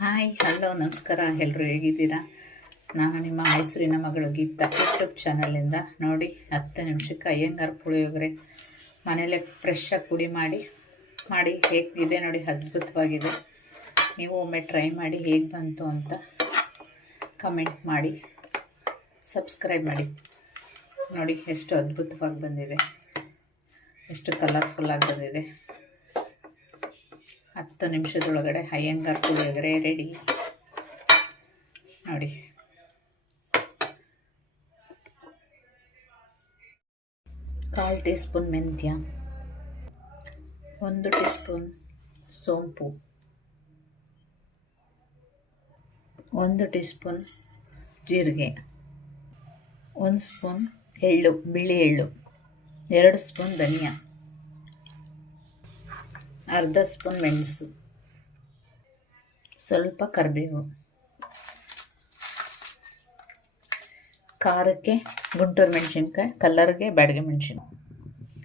Hi hello ನಮಸ್ಕಾರ, ಎಲ್ಲರೂ ಹೇಗಿದ್ದೀರಾ? ನಾನು ನಿಮ್ಮ ಮೈಸೂರಿನ ಮಗಳು ಗೀತಾ ಯೂಟ್ಯೂಬ್ ಚಾನಲಿಂದ. ನೋಡಿ 10 ನಿಮಿಷಕ್ಕೆ ಅಯ್ಯಂಗಾರ್ ಪುಳಿಯೋಗರೆ ಮನೇಲೆ ಫ್ರೆಶ್ಶಾಗಿ ಪುಡಿ ಮಾಡಿ ಹೇಗಿದೆ ನೋಡಿ, ಅದ್ಭುತವಾಗಿದೆ. ನೀವು ಒಮ್ಮೆ ಟ್ರೈ ಮಾಡಿ ಹೇಗೆ ಬಂತು ಅಂತ ಕಮೆಂಟ್ ಮಾಡಿ, ಸಬ್ಸ್ಕ್ರೈಬ್ ಮಾಡಿ. ನೋಡಿ ಎಷ್ಟು ಅದ್ಭುತವಾಗಿ ಬಂದಿದೆ, ಎಷ್ಟು ಕಲರ್ಫುಲ್ಲಾಗಿ ಬಂದಿದೆ. 10 ನಿಮಿಷದೊಳಗಡೆ ಅಯ್ಯಂಗಾರ್ ಪುಳಿಯೋಗರೆ ರೆಡಿ. ನೋಡಿ, ಕಾಲು ಟೀ ಸ್ಪೂನ್ ಮೆಂತ್ಯ, 1 ಟೀ ಸ್ಪೂನ್ ಸೋಂಪು, 1 ಟೀ ಸ್ಪೂನ್ ಜೀರಿಗೆ, 1 ಸ್ಪೂನ್ ಎಳ್ಳು, ಬಿಳಿ ಎಳ್ಳು, 2 ಸ್ಪೂನ್ ಧನಿಯಾ, ಅರ್ಧ ಸ್ಪೂನ್ ಮೆಣಸು, ಸ್ವಲ್ಪ ಕರಿಬೇವು, ಖಾರಕ್ಕೆ ಗುಂಟೂರು ಮೆಣಸಿನ್ಕಾಯಿ, ಕಲ್ಲರ್ಗೆ ಬ್ಯಾಡಗೆ ಮೆಣಸಿನ್ಕಾಯಿ.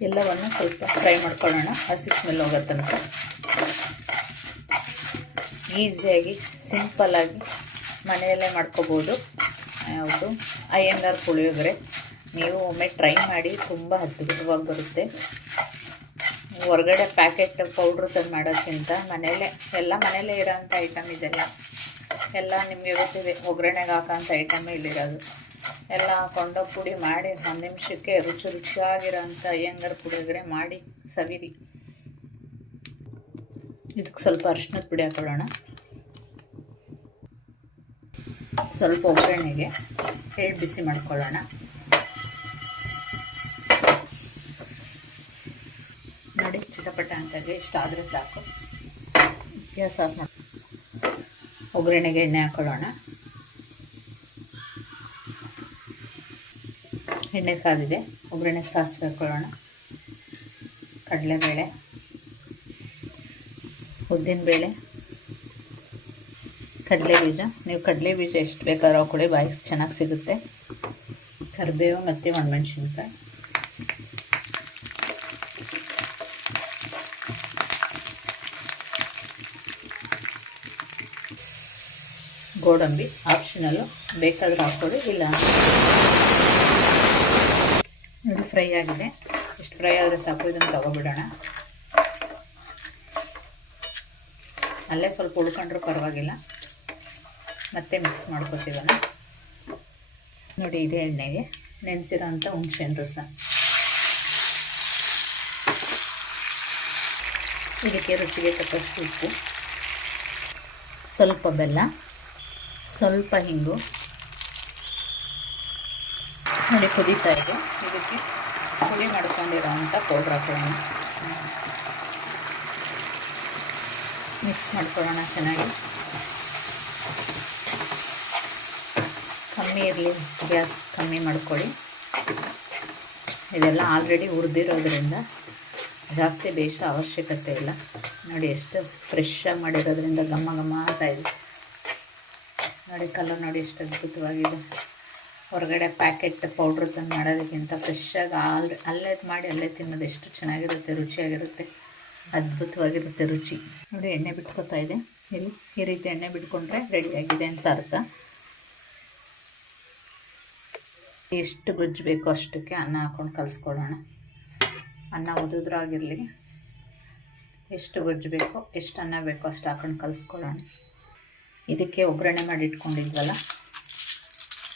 ಎಲ್ಲವನ್ನು ಸ್ವಲ್ಪ ಫ್ರೈ ಮಾಡ್ಕೊಳ್ಳೋಣ, ಹಸಿ ಸ್ಮೆಲ್ ಹೋಗೋ ತನಕ. ಈಸಿಯಾಗಿ ಸಿಂಪಲ್ಲಾಗಿ ಮನೆಯಲ್ಲೇ ಮಾಡ್ಕೋಬೋದು. ಯಾವುದು ಅಯ್ಯಂಗಾರ್ ಪುಳಿಯೋಗರೆ ನೀವು ಒಮ್ಮೆ ಟ್ರೈ ಮಾಡಿ, ತುಂಬ ಅದ್ಭುತವಾಗಿ ಬರುತ್ತೆ. ಹೊರಗಡೆ ಪ್ಯಾಕೆಟ್ ಪೌಡ್ರ್ ತಂದು ಮಾಡೋಕ್ಕಿಂತ ಮನೆಯಲ್ಲೇ ಇರೋಂಥ ಐಟಮ್ ಇದೆಲ್ಲ. ಎಲ್ಲ ನಿಮಗೆ ಗೊತ್ತಿದೆ, ಒಗ್ಗರಣೆಗೆ ಹಾಕೋಂಥ ಐಟಮೇ ಇಲ್ಲಿರೋದು. ಎಲ್ಲ ಹಾಕ್ಕೊಂಡು ಪುಡಿ ಮಾಡಿ 1 ನಿಮಿಷಕ್ಕೆ ರುಚಿಯಾಗಿರೋಂಥ ಅಯ್ಯಂಗಾರ್ ಪುಳಿಯೋಗರೆ ಮಾಡಿ ಸವಿರಿ. ಇದಕ್ಕೆ ಸ್ವಲ್ಪ ಅರಿಶಿನದ ಪುಡಿ ಹಾಕೊಳ್ಳೋಣ. ಸ್ವಲ್ಪ ಒಗ್ಗರಣೆಗೆ ಎಳ್ಳು ಬಿಸಿ ಮಾಡ್ಕೊಳ್ಳೋಣ. ನೋಡಿ, ಚಿಟಪಟ ಅಂತಾಗೆ ಇಷ್ಟ ಆದರೆ ಸಾಕು. ಗ್ಯಾಸ್ ಆಫ್ ಮಾಡಿ ಒಗ್ಗರಣೆಗೆ ಎಣ್ಣೆ ಹಾಕೊಳ್ಳೋಣ. ಎಣ್ಣೆ ಕಾದಿದೆ, ಒಗ್ಗರಣೆ ಸಾಸಿವೆ ಹಾಕೊಳ್ಳೋಣ. ಕಡಲೆಬೇಳೆ, ಉದ್ದಿನಬೇಳೆ, ಕಡಲೆ ಬೀಜ. ನೀವು ಕಡಲೆ ಬೀಜ ಎಷ್ಟು ಬೇಕಾದ್ರೂ ಹಾಕೊಳ್ಳಿ, ಬಾಯಿಗೆ ಚೆನ್ನಾಗಿ ಸಿಗುತ್ತೆ. ಕರಿಬೇವು ಮತ್ತು ಒಣಮೆಣಸಿನ್ಕಾಯಿ, ಗೋಡಂಬಿ ಆಪ್ಷನಲ್ಲು, ಬೇಕಾದರೂ ಹಾಕ್ಕೊಳ್ಳಿ, ಇಲ್ಲ ನೋಡಿ. ಫ್ರೈ ಆಗಿದೆ, ಇಷ್ಟು ಫ್ರೈ ಆದರೆ ಸಾಕು. ಇದನ್ನು ತಗೊಬಿಡೋಣ. ಅಲ್ಲೇ ಸ್ವಲ್ಪ ಉಳ್ಕೊಂಡ್ರೂ ಪರವಾಗಿಲ್ಲ, ಮತ್ತೆ ಮಿಕ್ಸ್ ಮಾಡ್ಕೊತೀವಲ್ಲ. ನೋಡಿ, ಇದೇ ಎಣ್ಣೆಗೆ ನೆನೆಸಿರೋ ಅಂಥ ಹುಣಸೆಹಣ್ಣು ರಸ, ಇದಕ್ಕೆ ರುಚಿಗೆ ತಕ್ಕಷ್ಟು ಉಪ್ಪು, ಸ್ವಲ್ಪ ಬೆಲ್ಲ, ಸ್ವಲ್ಪ ಹಿಂಗು. ನೋಡಿ, ಕುದೀತಾ ಇದೆ. ಇದಕ್ಕೆ ಪುಡಿ ಮಾಡ್ಕೊಂಡಿರೋ ಅಂಥ ಪೌಡ್ರ್ ಹಾಕೊಳ್ಳೋಣ. ಮಿಕ್ಸ್ ಮಾಡ್ಕೊಳ್ಳೋಣ ಚೆನ್ನಾಗಿ. ಕಮ್ಮಿ ಇರಲಿ, ಗ್ಯಾಸ್ ಕಮ್ಮಿ ಮಾಡ್ಕೊಳ್ಳಿ. ಇದೆಲ್ಲ ಆಲ್ರೆಡಿ ಹುರಿದಿರೋದ್ರಿಂದ ಜಾಸ್ತಿ ಬೇಯಿಸೋ ಅವಶ್ಯಕತೆ ಇಲ್ಲ. ನೋಡಿ, ಎಷ್ಟು ಫ್ರೆಶ್ಶಾಗಿ ಮಾಡಿರೋದ್ರಿಂದ ಘಮ ಘಮ ಅಂತ ಇದೆ. ನೋಡಿ, ಕಲರ್ ನೋಡಿ ಎಷ್ಟು ಅದ್ಭುತವಾಗಿದೆ. ಹೊರಗಡೆ ಪ್ಯಾಕೆಟ್ ಪೌಡ್ರ್ ತಂದು ಮಾಡೋದಕ್ಕಿಂತ ಫ್ರೆಶ್ಶಾಗಿ ಅಲ್ಲೇ ಮಾಡಿ ಅಲ್ಲೇ ತಿನ್ನೋದು ಎಷ್ಟು ಚೆನ್ನಾಗಿರುತ್ತೆ, ರುಚಿಯಾಗಿರುತ್ತೆ, ಅದ್ಭುತವಾಗಿರುತ್ತೆ ರುಚಿ. ನೋಡಿ, ಎಣ್ಣೆ ಬಿಟ್ಕೊತಾ ಇದೆ. ಇಲ್ಲಿ ಈ ರೀತಿ ಎಣ್ಣೆ ಬಿಟ್ಕೊಂಡ್ರೆ ರೆಡಿಯಾಗಿದೆ ಅಂತ ಅರ್ಥ. ಎಷ್ಟು ಗೊಜ್ಜು ಬೇಕೋ ಅಷ್ಟಕ್ಕೆ ಅನ್ನ ಹಾಕ್ಕೊಂಡು ಕಲಿಸ್ಕೊಳ್ಳೋಣ. ಅನ್ನ ಉದುದ್ರಾಗಿರಲಿ, ಎಷ್ಟು ಗೊಜ್ಜು ಬೇಕೋ, ಎಷ್ಟು ಅನ್ನ ಬೇಕೋ ಅಷ್ಟು ಹಾಕೊಂಡು ಕಲಿಸ್ಕೊಳ್ಳೋಣ. ಇದಕ್ಕೆ ಒಗ್ಗರಣೆ ಮಾಡಿ ಇಟ್ಕೊಂಡಿದ್ವಲ್ಲ,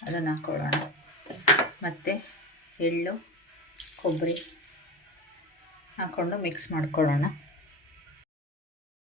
ಅದನ್ನು ಹಾಕ್ಕೊಳ್ಳೋಣ. ಮತ್ತು ಎಳ್ಳು, ಕೊಬ್ಬರಿ ಹಾಕ್ಕೊಂಡು ಮಿಕ್ಸ್ ಮಾಡ್ಕೊಳ್ಳೋಣ.